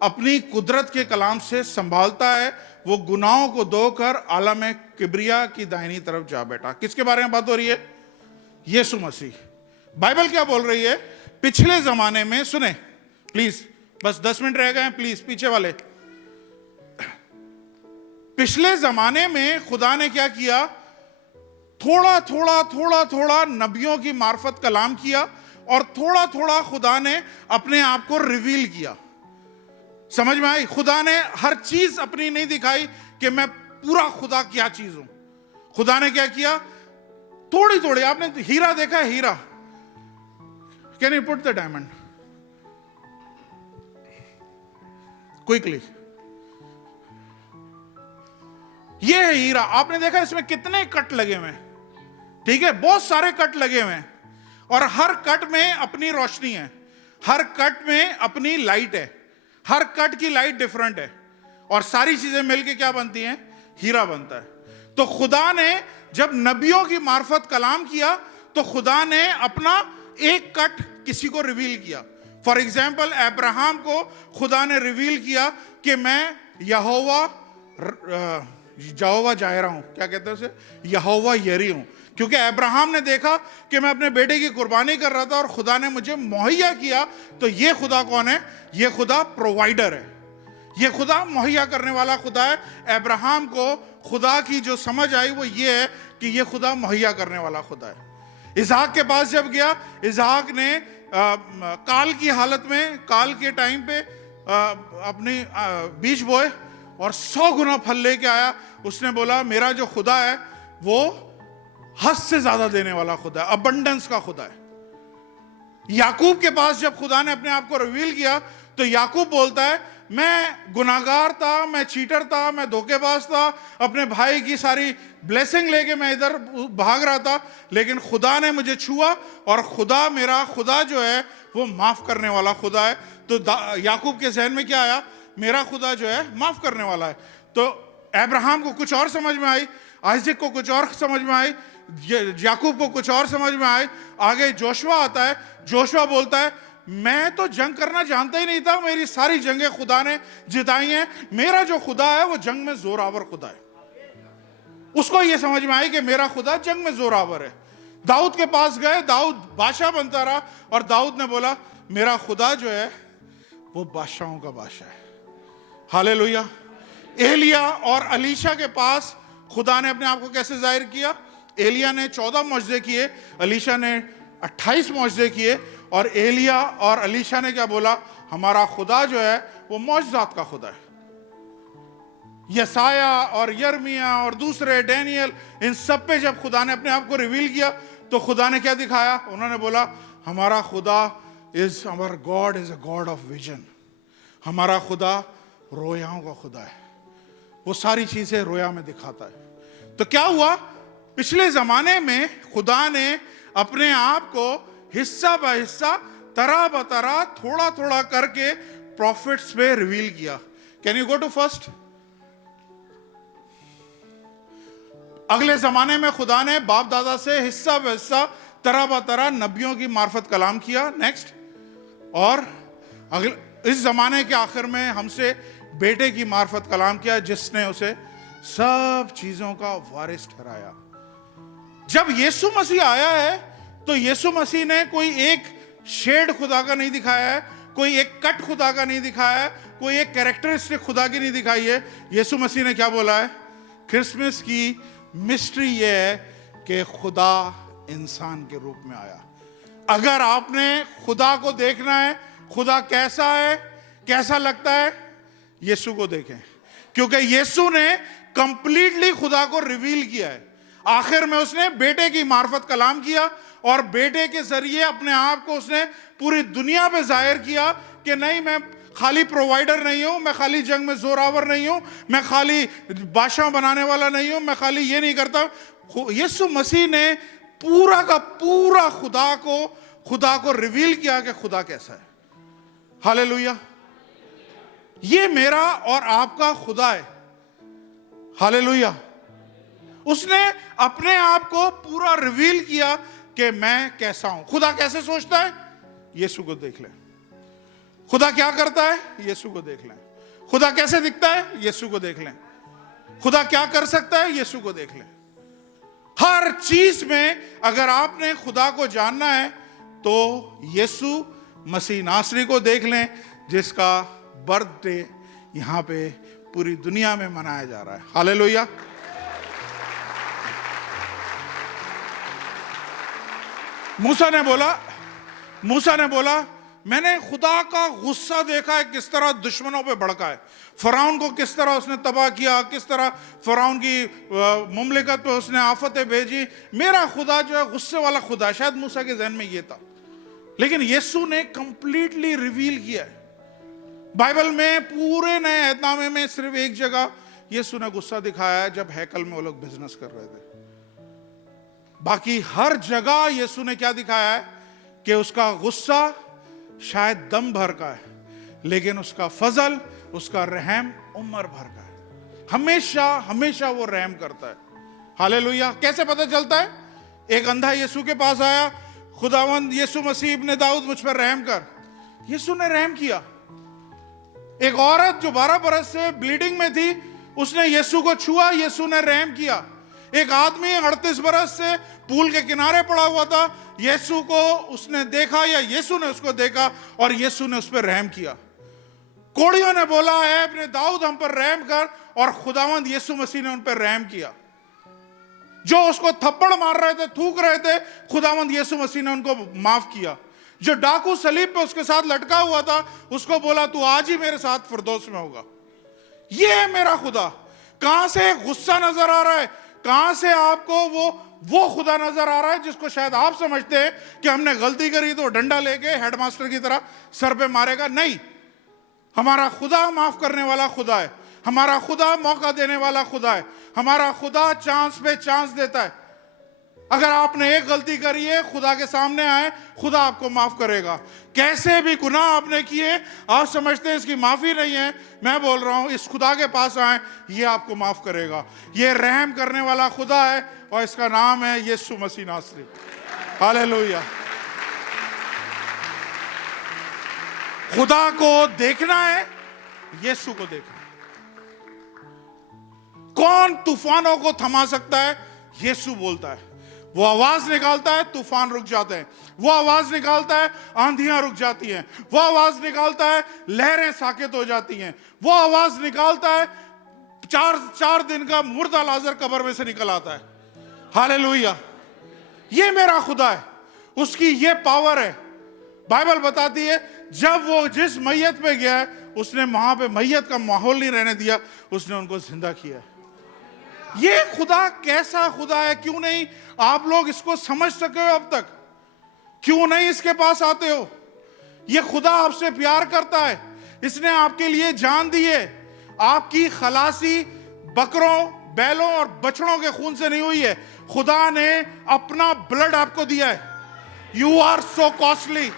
अपनी कुदरत के कलाम से संभालता है, वो गुनाहों को धोकर आलम किब्रिया की दाहिनी तरफ जा बैठा। किसके बारे में बात हो रही है? यीशु मसीह। बाइबल क्या बोल रही है? पिछले जमाने में, सुने प्लीज, बस 10 मिनट रह गए हैं, प्लीज पीछे वाले। पिछले जमाने में खुदा ने क्या किया? थोड़ा थोड़ा थोड़ा थोड़ा नबियों की मार्फत कलाम किया और थोड़ा थोड़ा खुदा ने अपने आप को रिवील किया। समझ में आई? खुदा ने हर चीज अपनी नहीं दिखाई कि मैं पूरा खुदा क्या चीज हूं। खुदा ने क्या किया? थोड़ी थोड़ी। आपने हीरा देखा है? हीरा, can you put the diamond quickly? ये है हीरा। आपने देखा इसमें कितने कट लगे हुए हैं? ठीक है, बहुत सारे कट लगे हुए हैं और हर कट में अपनी रोशनी है, हर कट में अपनी लाइट है, हर कट की लाइट डिफरेंट है और सारी चीजें मिलके क्या बनती हैं? हीरा बनता है। तो खुदा ने जब नबियों की मार्फत कलाम किया तो खुदा ने अपना एक कट किसी को रिवील किया। फॉर एग्जाम्पल, अब्राहम को खुदा ने रिवील किया कि मैं यहोवा जायरा हूं। क्या कहते हैं उसे? यहोवा यरी हूं। क्योंकि अब्राहम ने देखा कि मैं अपने बेटे की कुर्बानी कर रहा था और खुदा ने मुझे मुहैया किया। तो ये खुदा कौन है? ये खुदा प्रोवाइडर है, ये खुदा मुहैया करने वाला खुदा है। अब्राहम को खुदा की जो समझ आई वो ये है कि ये खुदा मुहैया करने वाला खुदा है। इसहाक के पास जब गया, इसहाक ने काल की हालत में, काल के टाइम पे अपनी बीज बोए और 100 गुना फल लेके आया। उसने बोला मेरा जो खुदा है वो हद से ज्यादा देने वाला खुदा है, अबंडेंस का खुदा है। याकूब के पास जब खुदा ने अपने आप को रिवील किया तो याकूब बोलता है मैं गुनाहगार था, मैं चीटर था, मैं धोखेबाज था, अपने भाई की सारी ब्लेसिंग लेके मैं इधर भाग रहा था, लेकिन खुदा ने मुझे छुआ और खुदा, मेरा खुदा जो है वो माफ करने वाला खुदा है। तो याकूब के जहन में क्या आया? मेरा खुदा जो है माफ करने वाला है। तो अब्राहम को कुछ और समझ में आई, आइजक को कुछ और समझ में आई, याकूब को कुछ और समझ में आए। आगे जोशुआ आता है, जोशुआ बोलता है मैं तो जंग करना जानता ही नहीं था, मेरी सारी जंगें खुदा ने जिताई हैं, मेरा जो खुदा है वो जंग में जोरावर खुदा है। उसको ये समझ में आई कि मेरा खुदा जंग में जोरावर है। दाऊद के पास गए, दाऊद बादशाह बनता रहा और दाऊद ने बोला मेरा खुदा जो है वो बादशाहों का बादशाह है। हालेलुया। एलिया और अलीशा के पास खुदा ने अपने आप को कैसे जाहिर किया? एलिया ने 14 मौजज़े किए, अलीशा ने 28 मौजज़े किए और एलिया और अलीशा ने क्या बोला? हमारा खुदा जो है वो मौजज़ात का खुदा है। यसाया और यर्मिया और दूसरे डैनियल, इन सब पे जब खुदा ने अपने आप को रिवील किया तो खुदा ने क्या दिखाया? उन्होंने बोला हमारा खुदा is, our God is a God of vision. हमारा खुदा रोयाओं का खुदा है, वो सारी चीजें रोया में दिखाता है। तो क्या हुआ? पिछले जमाने में खुदा ने अपने आप को हिस्सा ब हिस्सा, तरह ब तरह, थोड़ा थोड़ा करके प्रॉफिट्स पे रिवील किया। Can you go to first? अगले जमाने में खुदा ने बाप दादा से हिस्सा ब हिस्सा, तरह ब तरह नबियों की मार्फत कलाम किया। नेक्स्ट, और अगले इस जमाने के आखिर में हमसे बेटे की मार्फत कलाम किया, जिसने उसे सब चीजों का वारिस ठहराया। जब यीशु मसीह आया है तो यीशु मसीह ने कोई एक शेड खुदा का नहीं दिखाया है, कोई एक कट खुदा का नहीं दिखाया है, कोई एक कैरेक्टरिस्टिक खुदा की नहीं दिखाई है। यीशु मसीह ने क्या बोला है? क्रिसमस की मिस्ट्री ये है कि खुदा इंसान के रूप में आया। अगर आपने खुदा को देखना है, खुदा कैसा है, कैसा लगता है, यीशु को देखें, क्योंकि यीशु ने कंप्लीटली खुदा को रिवील किया है। आखिर में उसने बेटे की मार्फत कलाम किया और बेटे के जरिए अपने आप को उसने पूरी दुनिया पे जाहिर किया कि नहीं, मैं खाली प्रोवाइडर नहीं हूं, मैं खाली जंग में जोरावर नहीं हूं, मैं खाली बादशाह बनाने वाला नहीं हूं, मैं खाली ये नहीं करता। यीशु मसीह ने पूरा का पूरा खुदा को रिवील किया कि खुदा कैसा है। हालेलुया। ये मेरा और आपका खुदा है। हालेलुया। उसने अपने आप को पूरा रिवील किया कि मैं कैसा हूं। खुदा कैसे सोचता है? यीशु को देख लें। खुदा क्या करता है? यीशु को देख लें। खुदा कैसे दिखता है? यीशु को देख लें। खुदा क्या कर सकता है, यीशु को देख ले। हर चीज में अगर आपने खुदा को जानना है तो यीशु मसीह नासरी को देख लें, जिसका बर्थडे यहां पे पूरी दुनिया में मनाया जा रहा है। हालेलुया। मूसा ने बोला मैंने खुदा का गुस्सा देखा है किस तरह दुश्मनों पे भड़का है, फराउन को किस तरह उसने तबाह किया, किस तरह फराउन की मुमलिकत पे उसने आफतें भेजी। मेरा खुदा जो है गुस्से वाला खुदा है। शायद मूसा के जहन में ये था, लेकिन यीशु ने कंप्लीटली रिवील किया है। बाइबल में पूरे नए अहदनामे में सिर्फ एक जगह यीशु ने गुस्सा दिखाया है, जब हैकल में वो लोग बिजनेस कर रहे थे। बाकी हर जगह यीशु ने क्या दिखाया है कि उसका गुस्सा शायद दम भर का है, लेकिन उसका फजल, उसका रहम उम्र भर का है। हमेशा हमेशा वो रहम करता है। हालेलुया। कैसे पता चलता है? एक अंधा यीशु के पास आया, खुदावंद यीशु मसीह इब्ने दाऊद मुझ पर रहम कर। यीशु ने रहम किया। एक औरत जो 12 बरस से ब्लीडिंग में थी, उसने यीशु को छुआ, यीशु ने रहम किया। एक आदमी 38 बरस से पूल के किनारे पड़ा हुआ था, यीशु को उसने देखा या यीशु ने उसको देखा और यीशु ने उस पर रहम किया। कोड़ियों ने बोला है अपने दाऊद हम पर रहम कर, और खुदावंद यीशु मसीह ने उन पर रहम किया। जो उसको थप्पड़ मार रहे थे, थूक रहे थे, खुदावंद यीशु मसीह ने उनको माफ किया। जो डाकू सलीब पे उसके साथ लटका हुआ था, उसको बोला तू आज ही मेरे साथ फिरदौस में होगा। ये है मेरा खुदा। कहां से गुस्सा नजर आ रहा है, कहां से आपको वो खुदा नजर आ रहा है जिसको शायद आप समझते हैं कि हमने गलती करी तो डंडा लेके हेडमास्टर की तरह सर पे मारेगा। नहीं, हमारा खुदा माफ करने वाला खुदा है, हमारा खुदा मौका देने वाला खुदा है, हमारा खुदा चांस पे चांस देता है। अगर आपने एक गलती करी है, खुदा के सामने आए, खुदा आपको माफ करेगा। कैसे भी गुनाह आपने किए, आप समझते हैं इसकी माफी नहीं है, मैं बोल रहा हूं इस खुदा के पास आए, ये आपको माफ करेगा। ये रहम करने वाला खुदा है और इसका नाम है यीशु मसीह नासरी। हालेलुया। खुदा को देखना है, यीशु को देखना है। कौन तूफानों को थमा सकता है? यीशु बोलता है। वो आवाज निकालता है, तूफान रुक जाते हैं। वो आवाज निकालता है, आंधियां रुक जाती हैं। वो आवाज निकालता है, लहरें साकित हो जाती हैं। वो आवाज निकालता है, चार दिन का मुर्दा लाजर कब्र में से निकल आता है। हालेलुया। ये मेरा खुदा है, उसकी ये पावर है। बाइबल बताती है जब वो जिस मैयत पे गया है, उसने वहां पे मैयत का माहौल नहीं रहने दिया, उसने उनको जिंदा किया है। ये खुदा कैसा खुदा है? क्यों नहीं आप लोग इसको समझ सके हो अब तक? क्यों नहीं इसके पास आते हो? ये खुदा आपसे प्यार करता है, इसने आपके लिए जान दी है। आपकी खलासी बकरों, बैलों और बछड़ों के खून से नहीं हुई है, खुदा ने अपना ब्लड आपको दिया है। You are so costly.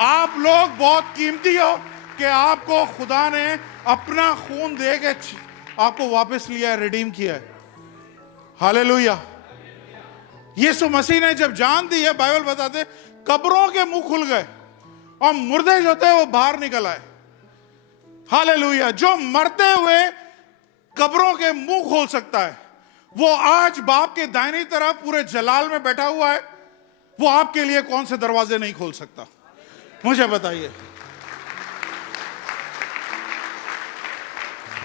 आप लोग बहुत कीमती हो कि आपको खुदा ने अपना खून दे के आपको वापस लिया है, रिडीम किया है। हालेलुया। यीशु मसीह ने जब जान दी है, बाइबल बताते कब्रों के मुंह खुल गए और मुर्दे जो थे वो बाहर निकल आए। हालेलुया। जो मरते हुए कब्रों के मुंह खोल सकता है, वो आज बाप के दाहिनी तरफ पूरे जलाल में बैठा हुआ है। वो आपके लिए कौन से दरवाजे नहीं खोल सकता? मुझे बताइए।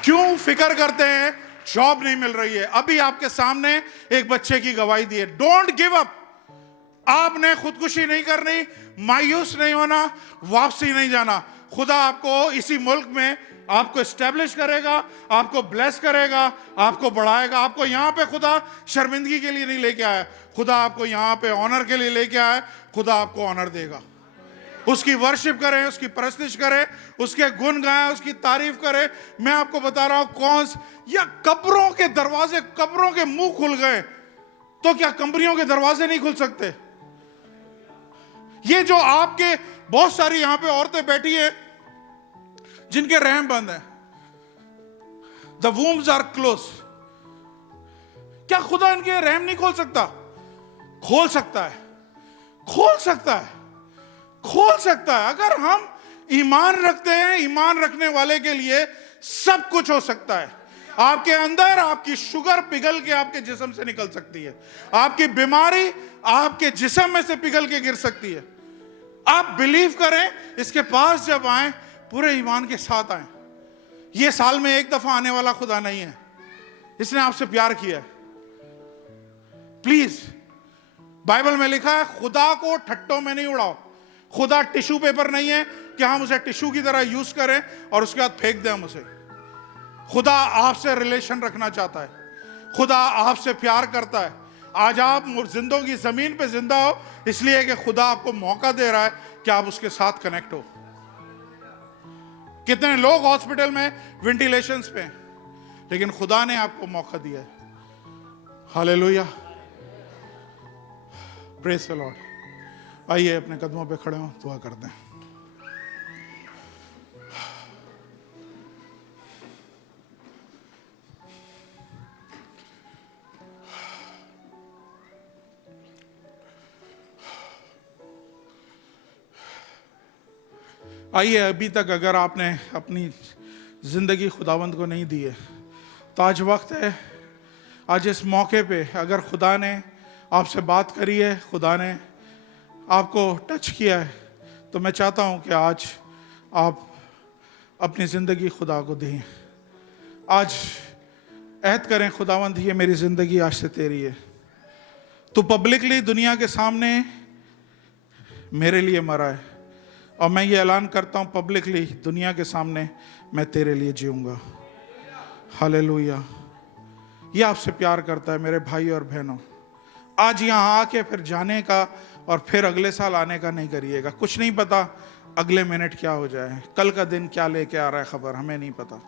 क्यों फिक्र करते हैं जॉब नहीं मिल रही है? अभी आपके सामने एक बच्चे की गवाही दी है। Don't give up. आपने खुदकुशी नहीं करनी, मायूस नहीं होना, वापसी नहीं जाना। खुदा आपको इसी मुल्क में आपको एस्टेब्लिश करेगा, आपको ब्लेस करेगा, आपको बढ़ाएगा। आपको यहां पे खुदा शर्मिंदगी के लिए नहीं लेके आया, खुदा आपको यहां पे ऑनर के लिए लेके आया। खुदा आपको ऑनर देगा। उसकी वर्शिप करें, उसकी परस्तिश करें, उसके गुण गाएं, उसकी तारीफ करें। मैं आपको बता रहा हूं कौन या कब्रों के दरवाजे, कब्रों के मुंह खुल गए तो क्या कंपनियों के दरवाजे नहीं खुल सकते? ये जो आपके बहुत सारी यहां पे औरतें बैठी है जिनके रहम बंद है, द वूम्स आर क्लोज, क्या खुदा इनके रहम नहीं खोल सकता? खोल सकता है, खोल सकता है, खोल सकता है। अगर हम ईमान रखते हैं, ईमान रखने वाले के लिए सब कुछ हो सकता है। आपके अंदर आपकी शुगर पिघल के आपके जिस्म से निकल सकती है, आपकी बीमारी आपके जिस्म में से पिघल के गिर सकती है। आप बिलीव करें, इसके पास जब आए पूरे ईमान के साथ आए। ये साल में एक दफा आने वाला खुदा नहीं है, इसने आपसे प्यार किया है। प्लीज, बाइबल में लिखा है खुदा को ठट्टों में नहीं उड़ाओ। खुदा टिश्यू पेपर नहीं है कि हम उसे टिश्यू की तरह यूज करें और उसके बाद फेंक दें हम उसे। खुदा आपसे रिलेशन रखना चाहता है, खुदा आपसे प्यार करता है। आज आप जिंदगी जमीन पे जिंदा हो इसलिए कि खुदा आपको मौका दे रहा है कि आप उसके साथ कनेक्ट हो। कितने लोग हॉस्पिटल में वेंटिलेशन पे हैं, लेकिन खुदा ने आपको मौका दिया है। Hallelujah, praise the Lord. आइए अपने कदमों पे खड़े हो, दुआ करते हैं। आइए, अभी तक अगर आपने अपनी ज़िंदगी खुदावंद को नहीं दी है तो आज वक्त है, आज इस मौके पे अगर खुदा ने आपसे बात करी है, खुदा ने आपको टच किया है, तो मैं चाहता हूं कि आज आप अपनी ज़िंदगी खुदा को दें। आज अहद करें, खुदावंद ये मेरी ज़िंदगी आज से तेरी है। तू पब्लिकली दुनिया के सामने मेरे लिए मरा है और मैं ये ऐलान करता हूँ पब्लिकली दुनिया के सामने मैं तेरे लिए जीऊँगा। हालेलुया। ये आपसे प्यार करता है मेरे भाई और बहनों। आज यहाँ आके फिर जाने का और फिर अगले साल आने का नहीं करिएगा। कुछ नहीं पता अगले मिनट क्या हो जाए, कल का दिन क्या लेके आ रहा है खबर हमें नहीं पता।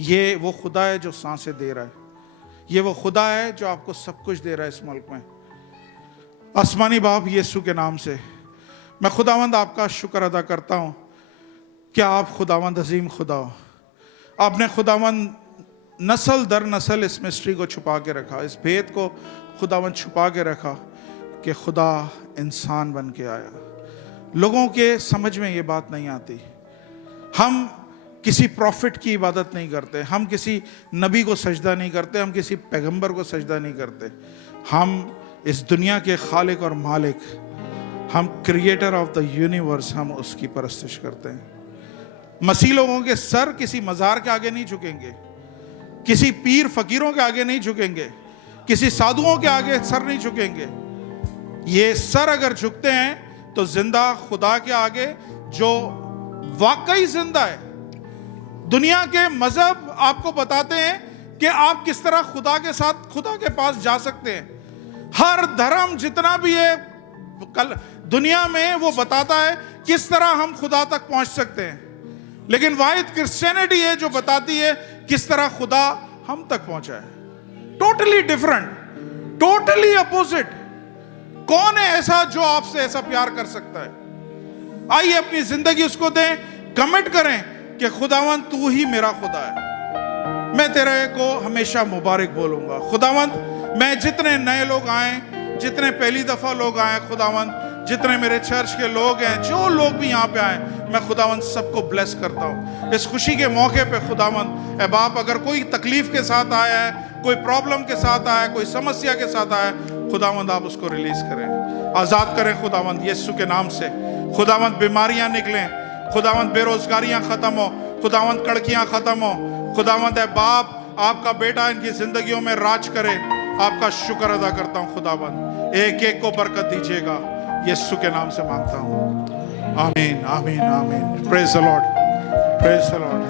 ये वो खुदा है जो सांसें दे रहा है, ये वो खुदा है जो आपको सब कुछ दे रहा है इस मुल्क में। आसमानी बाप यीशु के नाम से मैं खुदावंद आपका शुक्र अदा करता हूँ कि आप खुदावंद अजीम खुदा हो। आपने खुदावंद नस्ल दर नस्ल इस मिस्ट्री को छुपा के रखा, इस भेद को खुदावंद छुपा के रखा कि खुदा इंसान बन के आया। लोगों के समझ में ये बात नहीं आती। हम किसी प्रॉफिट की इबादत नहीं करते, हम किसी नबी को सजदा नहीं करते, हम किसी पैगंबर को सजदा नहीं करते। हम इस दुनिया के खालिक और मालिक, हम क्रिएटर ऑफ द यूनिवर्स, हम उसकी परस्तिश करते हैं। मसीह लोगों के सर किसी मज़ार के आगे नहीं झुकेंगे, किसी पीर फकीरों के आगे नहीं झुकेंगे, किसी साधुओं के आगे सर नहीं झुकेंगे। ये सर अगर झुकते हैं तो जिंदा खुदा के आगे जो वाकई जिंदा है। दुनिया के मजहब आपको बताते हैं कि आप किस तरह खुदा के साथ, खुदा के पास जा सकते हैं। हर धर्म जितना भी है कल दुनिया में वो बताता है किस तरह हम खुदा तक पहुंच सकते हैं, लेकिन वाहिद क्रिश्चियनिटी है जो बताती है किस तरह खुदा हम तक पहुंचा है। Totally different, totally opposite. कौन है ऐसा जो आपसे ऐसा प्यार कर सकता है? आइए अपनी जिंदगी उसको दें, कमिट करें कि खुदावंद तू ही मेरा खुदा है। मैं तेरे को हमेशा मुबारक बोलूंगा। खुदावंद मैं जितने नए लोग आए, जितने पहली दफा लोग आए, खुदावंद जितने मेरे चर्च के लोग हैं, जो लोग भी यहाँ पे आए, मैं खुदावंद सबको ब्लेस करता हूँ इस खुशी के मौके पे। खुदावंद ए बाप, अगर कोई तकलीफ के साथ आया है, कोई प्रॉब्लम के साथ आया है, कोई समस्या के साथ आया है, खुदावंद आप उसको रिलीज करें, आज़ाद करें खुदावंद यीशु के नाम से। खुदावंद बीमारियां निकलें, खुदावंद बेरोजगारियां खत्म हो, खुदावंद कड़कियां खत्म हो। खुदावंद है बाप, आपका बेटा इनकी जिंदगियों में राज करे। आपका शुक्र अदा करता हूं खुदावंद, एक एक को बरकत दीजिएगा, यीशु के नाम से मांगता हूं। आमीन, आमीन, आमीन। Praise the Lord, praise the Lord.